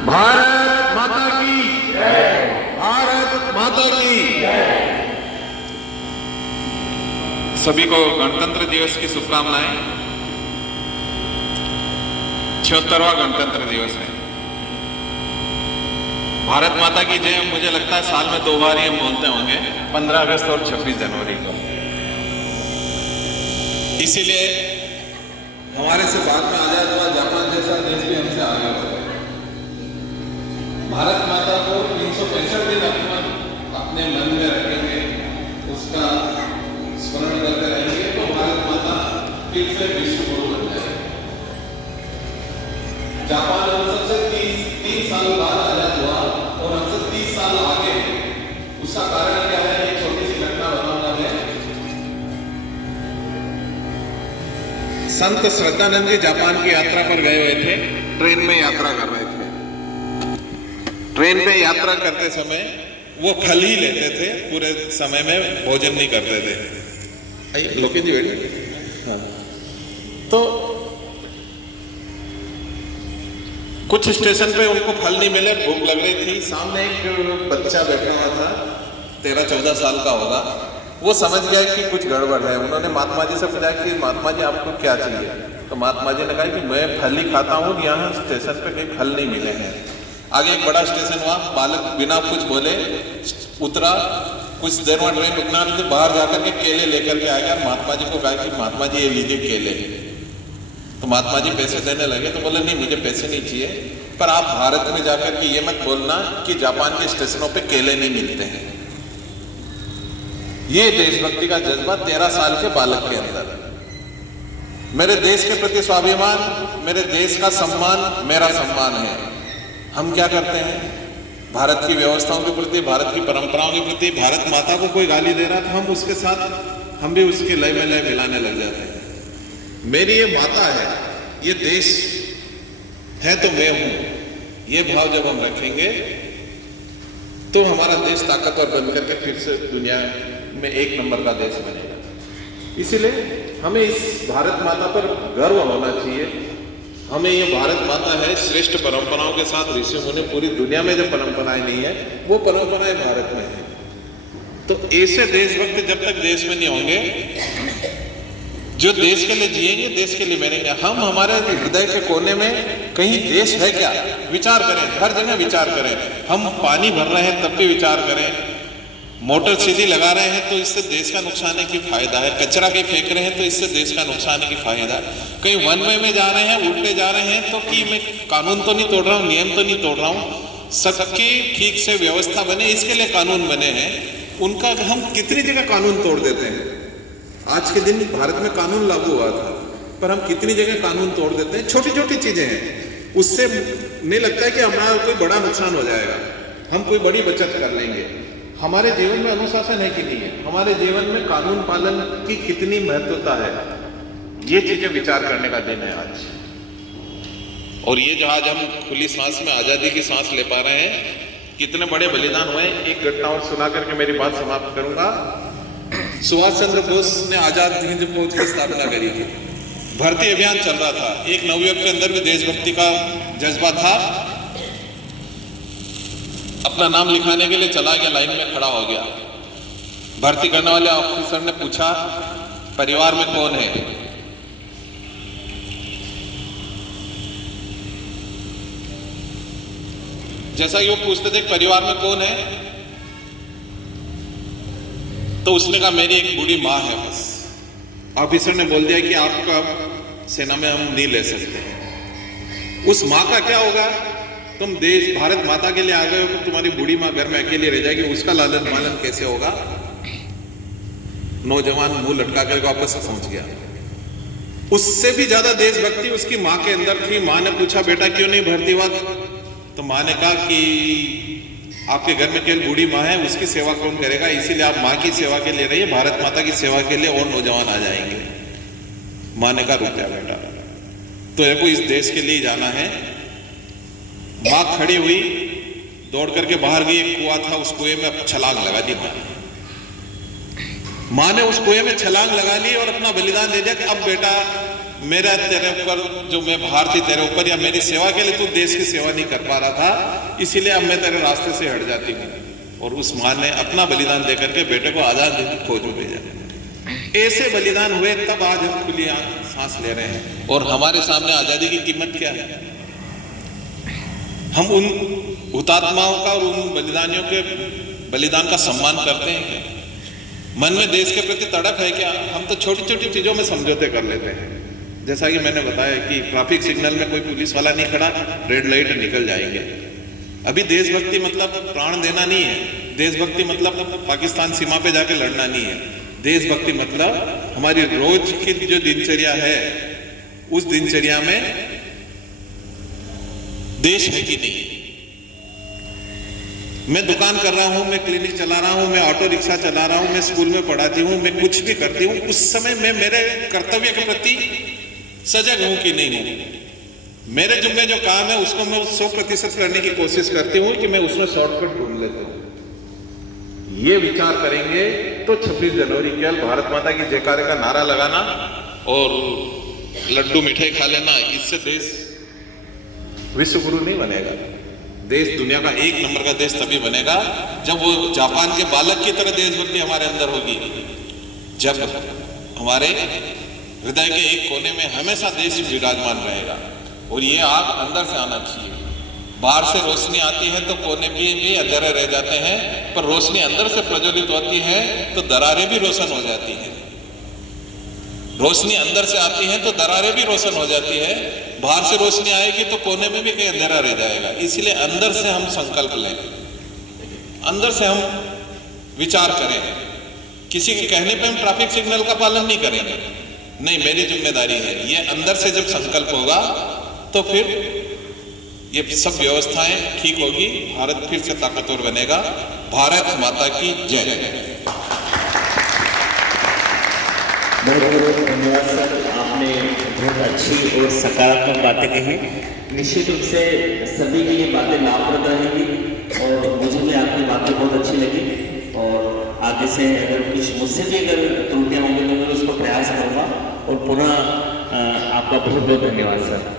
भारत माता की जय। भारत माता की जय। सभी को गणतंत्र दिवस की शुभकामनाएं। 76वां गणतंत्र दिवस है। भारत माता की जय मुझे लगता है साल में 2 बार ही हम बोलते होंगे, 15 अगस्त और 26 जनवरी को। इसीलिए हमारे से बाद में आजाद हुआ जापान जैसा देश भी हमसे आगे बढ़ा। भारत माता को 365 दिन अपने मन में रखेंगे, उसका स्मरण करते रहेंगे तो भारत माता फिर से विश्व गुरु बन जाएगी। जापान हमसे 3 साल बाद आजाद हुआ और हमसे 30 साल आगे। उसका कारण क्या है? एक छोटी सी घटना बताऊंगा मैं। संत श्रद्धानंद जी जापान की यात्रा पर गए हुए थे, ट्रेन में यात्रा कर रहे थे। ट्रेन में यात्रा करते समय वो फल ही लेते थे, पूरे समय में भोजन नहीं करते थे। आइए लोकेश जी बैठिए। हाँ। तो कुछ स्टेशन पे उनको फल नहीं मिले, भूख लग रही थी। सामने एक बच्चा बैठा हुआ था, 13-14 साल का होगा। वो समझ गया कि कुछ गड़बड़ है। उन्होंने महात्मा जी से पूछा कि महात्मा जी आपको क्या चाहिए? तो महात्मा जी ने कहा कि मैं फल ही खाता हूँ, यहाँ स्टेशन पे कहीं फल नहीं मिले हैं। आगे एक बड़ा स्टेशन हुआ, बालक बिना कुछ बोले उतरा। कुछ देर में ट्रेन रुकना थी, बाहर जाकर के केले लेकर के आ गया। महात्मा जी को कहा कि महात्मा जी ये लीजिए केले। तो महात्मा जी पैसे देने लगे तो बोले नहीं मुझे पैसे नहीं चाहिए, पर आप भारत में जाकर के ये मत बोलना कि जापान के स्टेशनों पे केले नहीं मिलते हैं। ये देशभक्ति का जज्बा 13 साल के बालक के अंदर। मेरे देश के प्रति स्वाभिमान, मेरे देश का सम्मान मेरा सम्मान है। हम क्या करते हैं? भारत की व्यवस्थाओं के प्रति, भारत की परंपराओं के प्रति, भारत माता को कोई गाली दे रहा था, हम उसके साथ हम भी उसके लय में लय मिलाने लग जाते हैं। मेरी ये माता है, ये देश है तो मैं हूं। ये भाव जब हम रखेंगे तो हमारा देश ताकतवर बनकर के फिर से दुनिया में 1 नंबर का देश बनेगा। इसीलिए हमें इस भारत माता पर गर्व होना चाहिए। हमें ये भारत माता है, श्रेष्ठ परंपराओं के साथ ऋषि मुनि, पूरी दुनिया में जो परंपराएं नहीं है वो परंपराएं भारत में है। तो ऐसे देशभक्त जब तक देश में नहीं होंगे, जो देश के लिए जिएंगे देश के लिए मरेंगे। हम हमारे हृदय के कोने में कहीं देश है क्या? विचार करें, हर जगह विचार करें। हम पानी भर रहे हैं तब भी विचार करें। मोटर सीधी लगा रहे हैं तो इससे देश का नुकसान है कि फायदा है? कचरा कहीं फेंक रहे हैं तो इससे देश का नुकसान है कि फायदा है? कहीं वन वे में जा रहे हैं, उल्टे जा रहे हैं तो कि मैं कानून तो नहीं तोड़ रहा हूँ, नियम तो नहीं तोड़ रहा हूँ। सबकी ठीक से व्यवस्था बने, इसके लिए कानून बने हैं। उनका हम कितनी जगह कानून तोड़ देते हैं। आज के दिन भारत में कानून लागू हुआ था, पर हम कितनी जगह कानून तोड़ देते हैं। छोटी छोटी चीजें हैं, उससे नहीं लगता है कि हमारा कोई बड़ा नुकसान हो जाएगा, हम कोई बड़ी बचत कर लेंगे। हमारे जीवन में अनुशासन है कि नहीं है? हमारे जीवन में कानून पालन की कितनी महत्वता है? ये चीजें विचार करने का दिन है आज। और ये जो आज हम खुली सांस में आजादी की सांस ले पा रहे हैं, कितने बड़े बलिदान हुए। एक घटना और सुना करके मेरी बात समाप्त करूंगा। सुभाष चंद्र बोस ने आजाद हिंद फौज की स्थापना करी थी। भर्ती अभियान चल रहा था, एक नवयुवक के अंदर भी देशभक्ति का जज्बा था। अपना नाम लिखाने के लिए चला गया, लाइन में खड़ा हो गया। भर्ती करने वाले ऑफिसर ने पूछा परिवार में कौन है? जैसा कि वो पूछते थे परिवार में कौन है, तो उसने कहा मेरी एक बूढ़ी माँ है बस। ऑफिसर ने बोल दिया कि आपका सेना में हम नहीं ले सकते। उस माँ का क्या होगा? तुम देश भारत माता के लिए आ गए हो तो तुम्हारी बूढ़ी माँ घर में अकेली रह जाएगी, उसका लालन पालन कैसे होगा? नौजवान मुंह लटका कर वापस पहुंच गया। उससे भी ज्यादा देशभक्ति उसकी माँ के अंदर थी। माँ ने पूछा बेटा क्यों नहीं भर्ती हुआ? तो माँ ने कहा कि आपके घर में केवल बूढ़ी माँ है, उसकी सेवा कौन करेगा? इसीलिए आप माँ की सेवा के लिए रहिए, भारत माता की सेवा के लिए और नौजवान आ जाएंगे। माँ ने कहा रुक जा बेटा, तो को इस देश के लिए जाना है। माँ खड़ी हुई, दौड़ करके बाहर गई। एक कुआं था, उस कुएं में छलांग लगा दी माँ ने। माँ ने उस कुएं में छलांग लगा ली और अपना बलिदान दे दिया कि अब बेटा मेरा तेरे ऊपर जो मैं भार थी तेरे ऊपर या मेरी सेवा के लिए तू देश की सेवा नहीं कर पा रहा था, इसीलिए अब मैं तेरे रास्ते से हट जाती हूँ। और उस मां ने अपना बलिदान देकर के बेटे को आजाद फौज में भेजा। ऐसे बलिदान हुए तब आज हम खुली सांस ले रहे हैं। और हमारे सामने आजादी की कीमत क्या है? हम उन हुतात्माओं का और उन बलिदानियों के बलिदान का सम्मान करते हैं क्या? मन में देश के प्रति तड़प है क्या? हम तो छोटी छोटी चीजों में समझौते कर लेते हैं। जैसा कि मैंने बताया कि ट्रैफिक सिग्नल में कोई पुलिस वाला नहीं खड़ा, रेड लाइट निकल जाएंगे। अभी देशभक्ति मतलब प्राण देना नहीं है। देशभक्ति मतलब पाकिस्तान सीमा पे जाके लड़ना नहीं है। देशभक्ति मतलब हमारी रोज की जो दिनचर्या है, उस दिनचर्या में देश है कि नहीं। मैं दुकान कर रहा हूं, मैं क्लिनिक चला रहा हूं, मैं ऑटो रिक्शा चला रहा हूं, मैं स्कूल में पढ़ाती हूं, मैं कुछ भी करती हूं, उस समय मैं मेरे कर्तव्य के प्रति सजग हूं कि नहीं हूं। मेरे जुम्मे जो काम है उसको मैं 100% करने की कोशिश करती हूं कि मैं उसमें शॉर्टकट ढूंढ लेता हूं। ये विचार करेंगे तो 26 जनवरी के भारत माता की जयकारे का नारा लगाना और लड्डू मिठाई खा लेना, इससे देश विश्व गुरु नहीं बनेगा। देश दुनिया का 1 नंबर का देश तभी बनेगा जब वो जापान के बालक की तरह देशभक्ति हमारे अंदर होगी, जब हमारे हृदय के एक कोने में हमेशा देश विराजमान रहेगा। और ये आग अंदर से आना चाहिए। बाहर से रोशनी आती है तो कोने भी अंधेरे रह जाते हैं, पर रोशनी अंदर से प्रज्वलित होती है तो दरारें भी रोशन हो जाती हैं। रोशनी अंदर से आती है तो दरारें भी रोशन हो जाती है। बाहर से रोशनी आएगी तो कोने में भी कहीं अंधेरा रह जाएगा। इसलिए अंदर से हम संकल्प लें, अंदर से हम विचार करें। किसी के कहने पे हम ट्रैफिक सिग्नल का पालन नहीं करेंगे, नहीं, मेरी जिम्मेदारी है। ये अंदर से जब संकल्प होगा तो फिर ये सब व्यवस्थाएं ठीक होगी, भारत फिर से ताकतवर बनेगा। भारत माता की जय। बहुत बहुत धन्यवाद सर, आपने बहुत अच्छी और सकारात्मक बातें कही। निश्चित रूप से सभी की ये बातें लाभप्रद रहेंगी और मुझे भी आपकी बातें बहुत अच्छी लगी। और आगे से अगर कुछ मुझसे भी अगर त्रुटियाँ होंगी तो मैं उसको प्रयास करूँगा। और पुनः आपका बहुत बहुत धन्यवाद सर।